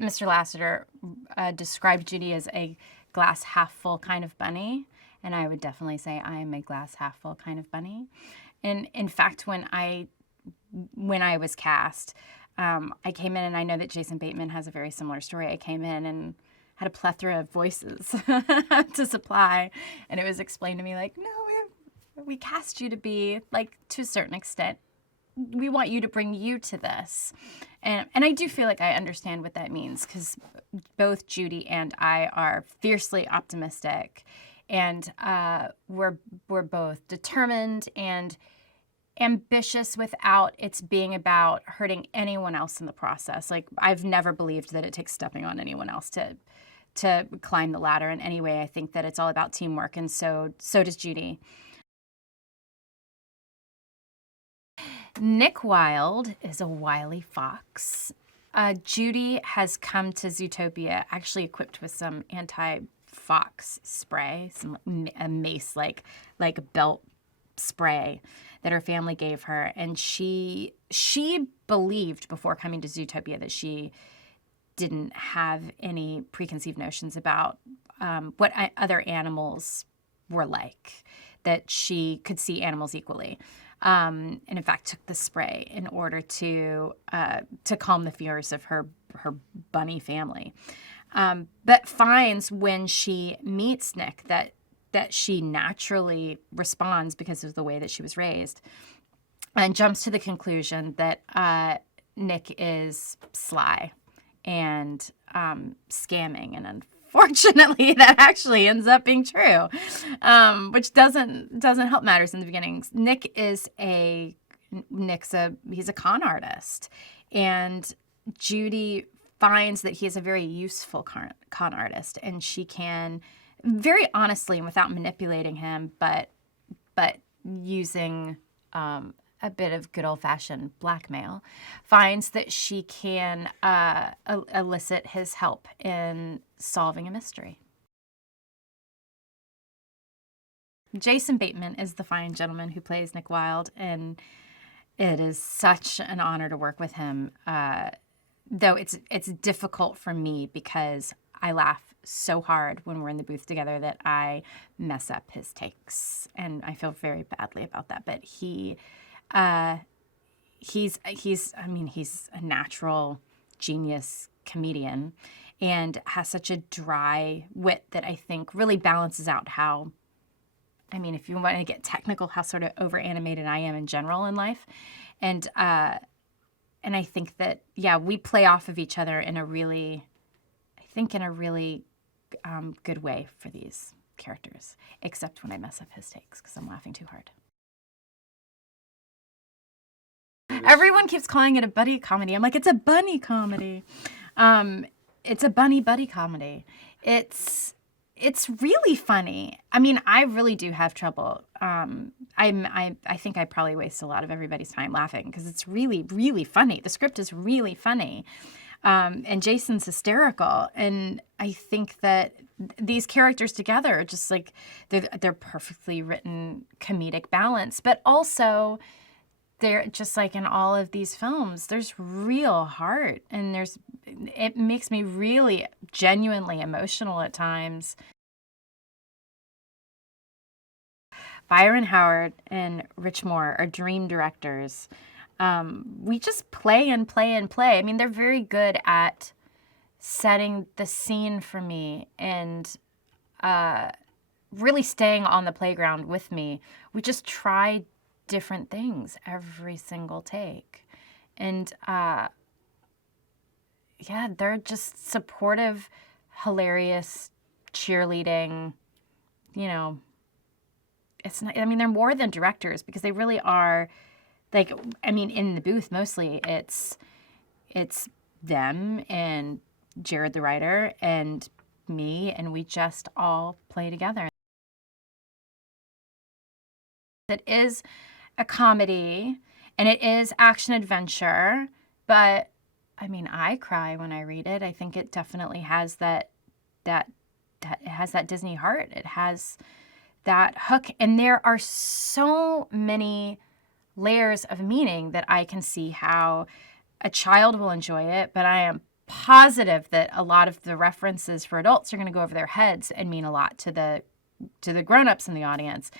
Mr. Lasseter described Judy as a glass half full kind of bunny, and I would definitely say I am a glass half full kind of bunny. And in fact, when I was cast, I came in, and I know that Jason Bateman has a very similar story. I came in and had a plethora of voices to supply, and it was explained to me like, no, we cast you to be, like, to a certain extent, we want you to bring you to this. And I do feel like I understand what that means, because both Judy and I are fiercely optimistic, and we're both determined and ambitious without it's being about hurting anyone else in the process. Like, I've never believed that it takes stepping on anyone else to climb the ladder in any way. I think that it's all about teamwork, and so does Judy. Nick Wilde is a wily fox. Judy has come to Zootopia actually equipped with some anti-fox spray, a mace-like belt spray that her family gave her, and she believed before coming to Zootopia that she didn't have any preconceived notions about what other animals were like, that she could see animals equally. And in fact took the spray in order to calm the fears of her bunny family. But finds when she meets Nick that she naturally responds because of the way that she was raised, and jumps to the conclusion that Nick is sly and scamming, and unfortunately, that actually ends up being true, which doesn't help matters in the beginning. He's a con artist, and Judy finds that he is a very useful con artist, and she can very honestly and without manipulating him, but using a bit of good old-fashioned blackmail, finds that she can elicit his help in solving a mystery. Jason Bateman is the fine gentleman who plays Nick Wilde, and it is such an honor to work with him, though it's difficult for me because I laugh so hard when we're in the booth together that I mess up his takes, and I feel very badly about that. But he's a natural genius comedian, and has such a dry wit that I think really balances out how, if you want to get technical, how sort of over animated I am in general in life. And I think that, yeah, we play off of each other in a really good way for these characters, except when I mess up his takes because I'm laughing too hard. Everyone keeps calling it a buddy comedy. I'm like, it's a bunny comedy. It's a bunny buddy comedy. It's really funny. I really do have trouble. I think I probably waste a lot of everybody's time laughing because it's really, really funny. The script is really funny. And Jason's hysterical. And I think that these characters together are just like, they're perfectly written comedic balance, but also they're just like in all of these films, there's real heart, and it makes me really genuinely emotional at times. Byron Howard and Rich Moore are dream directors. We just play and play and play. They're very good at setting the scene for me and really staying on the playground with me. We just try different things every single take. And yeah, they're just supportive, hilarious, cheerleading, it's not, they're more than directors because they really are, like, in the booth mostly it's them and Jared the writer and me, and we just all play together. It is a comedy and it is action adventure, but I cry when I read it. I think it definitely has that it has that Disney heart. It has that hook, and there are so many layers of meaning that I can see how a child will enjoy it, but I am positive that a lot of the references for adults are going to go over their heads and mean a lot to the grown-ups in the audience.